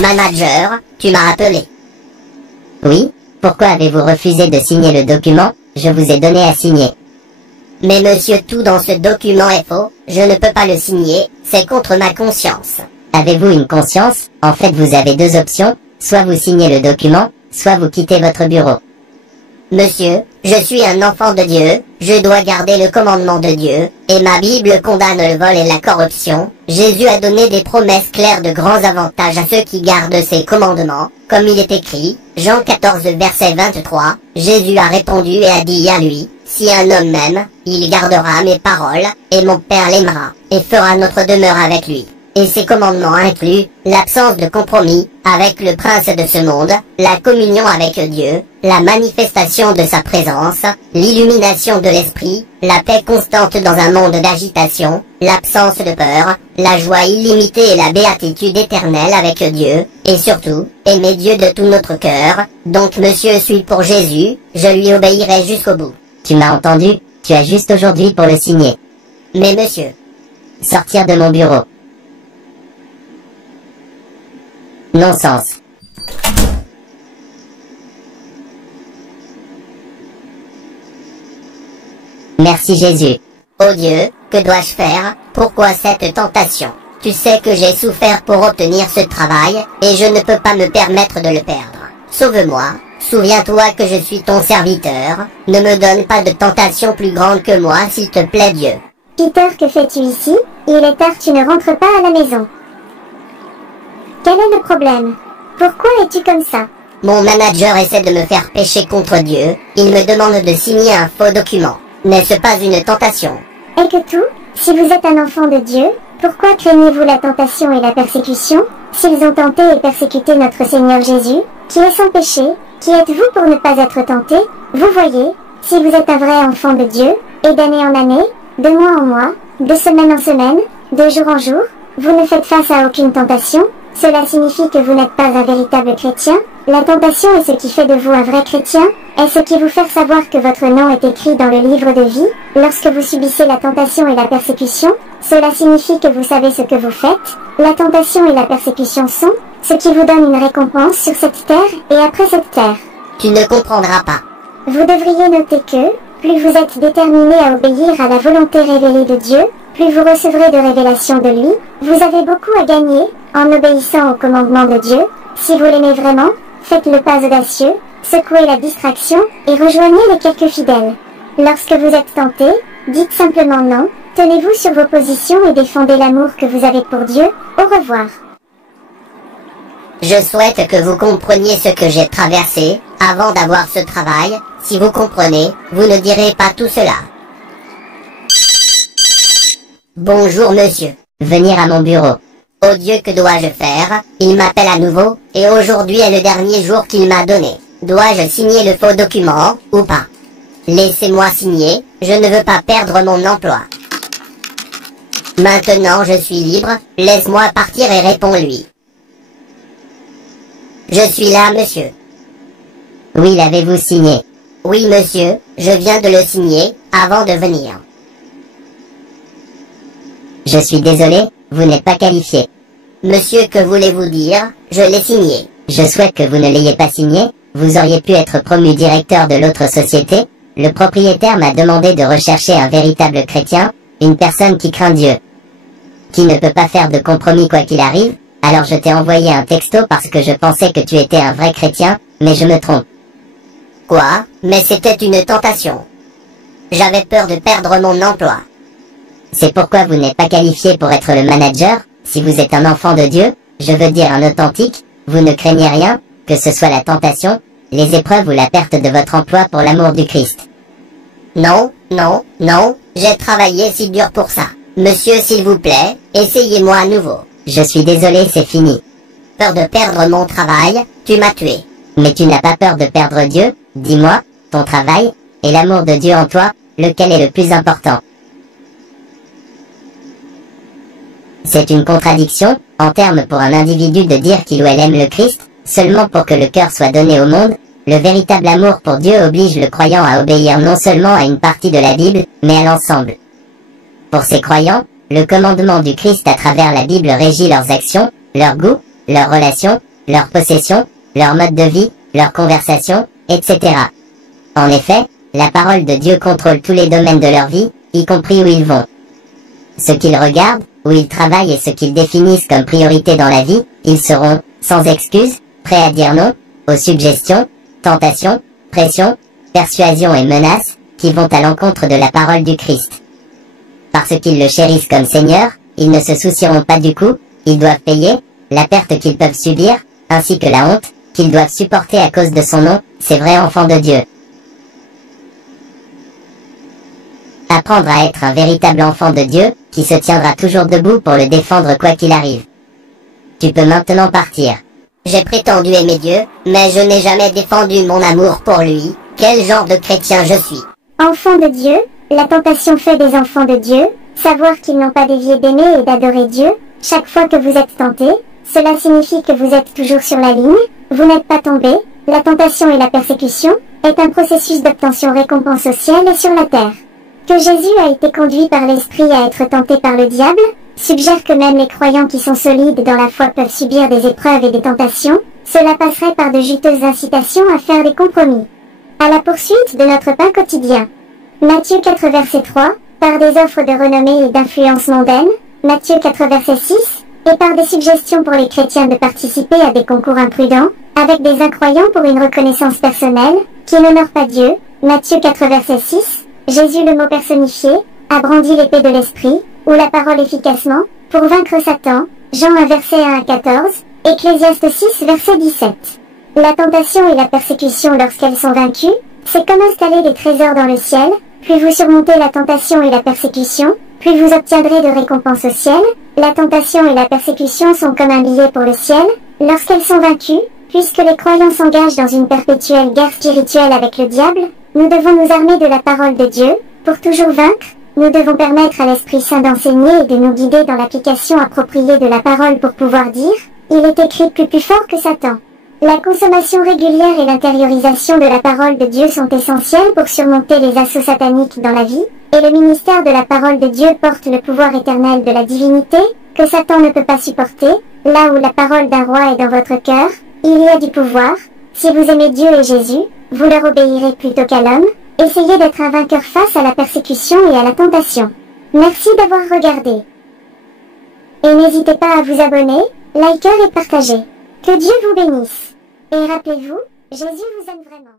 Manager, tu m'as appelé. Oui, pourquoi avez-vous refusé de signer le document? Je vous ai donné à signer. Mais monsieur, tout dans ce document est faux, je ne peux pas le signer, c'est contre ma conscience. Avez-vous une conscience? En fait, vous avez deux options, soit vous signez le document, soit vous quittez votre bureau. Monsieur, je suis un enfant de Dieu, je dois garder le commandement de Dieu, et ma Bible condamne le vol et la corruption. Jésus a donné des promesses claires de grands avantages à ceux qui gardent ses commandements, comme il est écrit, Jean 14 verset 23, Jésus a répondu et a dit à lui, si un homme m'aime, il gardera mes paroles, et mon Père l'aimera, et fera notre demeure avec lui. Et ces commandements incluent l'absence de compromis avec le prince de ce monde, la communion avec Dieu, la manifestation de sa présence, l'illumination de l'esprit, la paix constante dans un monde d'agitation, l'absence de peur, la joie illimitée et la béatitude éternelle avec Dieu, et surtout, aimer Dieu de tout notre cœur. Donc monsieur, suis pour Jésus, je lui obéirai jusqu'au bout. Tu m'as entendu? Tu as juste aujourd'hui pour le signer. Mais monsieur, sortir de mon bureau. Non-sens. Merci Jésus. Oh Dieu, que dois-je faire? Pourquoi cette tentation? Tu sais que j'ai souffert pour obtenir ce travail, et je ne peux pas me permettre de le perdre. Sauve-moi, souviens-toi que je suis ton serviteur, ne me donne pas de tentation plus grande que moi, s'il te plaît Dieu. Peter, que fais-tu ici? Il est tard, tu ne rentres pas à la maison. Quel est le problème? Pourquoi es-tu comme ça? Mon manager essaie de me faire pécher contre Dieu, il me demande de signer un faux document. N'est-ce pas une tentation? Et que tout? Si vous êtes un enfant de Dieu, pourquoi craignez-vous la tentation et la persécution? S'ils ont tenté et persécuté notre Seigneur Jésus, qui est sans péché, qui êtes-vous pour ne pas être tenté? Vous voyez, si vous êtes un vrai enfant de Dieu, et d'année en année, de mois en mois, de semaine en semaine, de jour en jour, vous ne faites face à aucune tentation. Cela signifie que vous n'êtes pas un véritable chrétien. La tentation est ce qui fait de vous un vrai chrétien, est ce qui vous fait savoir que votre nom est écrit dans le livre de vie. Lorsque vous subissez la tentation et la persécution, cela signifie que vous savez ce que vous faites. La tentation et la persécution sont ce qui vous donne une récompense sur cette terre et après cette terre. Tu ne comprendras pas. Vous devriez noter que, plus vous êtes déterminé à obéir à la volonté révélée de Dieu, plus vous recevrez de révélations de lui. Vous avez beaucoup à gagner en obéissant au commandement de Dieu. Si vous l'aimez vraiment, faites le pas audacieux, secouez la distraction et rejoignez les quelques fidèles. Lorsque vous êtes tenté, dites simplement non, tenez-vous sur vos positions et défendez l'amour que vous avez pour Dieu. Au revoir. Je souhaite que vous compreniez ce que j'ai traversé avant d'avoir ce travail. Si vous comprenez, vous ne direz pas tout cela. Bonjour monsieur. Venir à mon bureau. Oh Dieu, que dois-je faire? Il m'appelle à nouveau, et aujourd'hui est le dernier jour qu'il m'a donné. Dois-je signer le faux document, ou pas? Laissez-moi signer, je ne veux pas perdre mon emploi. Maintenant je suis libre, laisse-moi partir et réponds-lui. Je suis là, monsieur. Oui, l'avez-vous signé? Oui, monsieur, je viens de le signer, avant de venir. Je suis désolé, vous n'êtes pas qualifié. Monsieur, que voulez-vous dire? Je l'ai signé. Je souhaite que vous ne l'ayez pas signé, vous auriez pu être promu directeur de l'autre société. Le propriétaire m'a demandé de rechercher un véritable chrétien, une personne qui craint Dieu, qui ne peut pas faire de compromis quoi qu'il arrive. Alors je t'ai envoyé un texto parce que je pensais que tu étais un vrai chrétien, mais je me trompe. Quoi? Mais c'était une tentation. J'avais peur de perdre mon emploi. C'est pourquoi vous n'êtes pas qualifié pour être le manager. Si vous êtes un enfant de Dieu, je veux dire un authentique, vous ne craignez rien, que ce soit la tentation, les épreuves ou la perte de votre emploi pour l'amour du Christ. Non, non, non, j'ai travaillé si dur pour ça. Monsieur, s'il vous plaît, essayez-moi à nouveau. Je suis désolé, c'est fini. Peur de perdre mon travail, tu m'as tué. Mais tu n'as pas peur de perdre Dieu? Dis-moi, ton travail, et l'amour de Dieu en toi, lequel est le plus important? C'est une contradiction, en termes pour un individu de dire qu'il ou elle aime le Christ, seulement pour que le cœur soit donné au monde. Le véritable amour pour Dieu oblige le croyant à obéir non seulement à une partie de la Bible, mais à l'ensemble. Pour ces croyants, le commandement du Christ à travers la Bible régit leurs actions, leurs goûts, leurs relations, leurs possessions, leur mode de vie, leur conversation, etc. En effet, la parole de Dieu contrôle tous les domaines de leur vie, y compris où ils vont. Ce qu'ils regardent, où ils travaillent et ce qu'ils définissent comme priorité dans la vie, ils seront, sans excuse, prêts à dire non, aux suggestions, tentations, pressions, persuasions et menaces, qui vont à l'encontre de la parole du Christ. Parce qu'ils le chérissent comme Seigneur, ils ne se soucieront pas du coût, ils doivent payer, la perte qu'ils peuvent subir, ainsi que la honte, qu'ils doivent supporter à cause de son nom, ces vrais enfants de Dieu. Apprendre à être un véritable enfant de Dieu, qui se tiendra toujours debout pour le défendre quoi qu'il arrive. Tu peux maintenant partir. J'ai prétendu aimer Dieu, mais je n'ai jamais défendu mon amour pour lui. Quel genre de chrétien je suis? Enfants de Dieu, la tentation fait des enfants de Dieu, savoir qu'ils n'ont pas dévié d'aimer et d'adorer Dieu. Chaque fois que vous êtes tenté, cela signifie que vous êtes toujours sur la ligne, vous n'êtes pas tombé. La tentation et la persécution est un processus d'obtention récompense au ciel et sur la terre. Que Jésus a été conduit par l'Esprit à être tenté par le diable, suggère que même les croyants qui sont solides dans la foi peuvent subir des épreuves et des tentations. Cela passerait par de juteuses incitations à faire des compromis. À la poursuite de notre pain quotidien. Matthieu 4 verset 3, par des offres de renommée et d'influence mondaine. Matthieu 4 verset 6, et par des suggestions pour les chrétiens de participer à des concours imprudents, avec des incroyants pour une reconnaissance personnelle, qui n'honore pas Dieu. Matthieu 4 verset 6, Jésus le mot personnifié, a brandi l'épée de l'esprit, ou la parole efficacement, pour vaincre Satan. Jean 1 verset 1 à 14, Ecclésiaste 6 verset 17. La tentation et la persécution lorsqu'elles sont vaincues, c'est comme installer des trésors dans le ciel. Plus vous surmontez la tentation et la persécution, plus vous obtiendrez de récompenses au ciel. La tentation et la persécution sont comme un billet pour le ciel, lorsqu'elles sont vaincues, puisque les croyants s'engagent dans une perpétuelle guerre spirituelle avec le diable. Nous devons nous armer de la parole de Dieu, pour toujours vaincre. Nous devons permettre à l'Esprit Saint d'enseigner et de nous guider dans l'application appropriée de la parole pour pouvoir dire, il est écrit plus fort que Satan. La consommation régulière et l'intériorisation de la parole de Dieu sont essentielles pour surmonter les assauts sataniques dans la vie, et le ministère de la parole de Dieu porte le pouvoir éternel de la divinité, que Satan ne peut pas supporter. Là où la parole d'un roi est dans votre cœur, il y a du pouvoir. Si vous aimez Dieu et Jésus, vous leur obéirez plutôt qu'à l'homme. Essayez d'être un vainqueur face à la persécution et à la tentation. Merci d'avoir regardé. Et n'hésitez pas à vous abonner, liker et partager. Que Dieu vous bénisse. Et rappelez-vous, Jésus vous aime vraiment.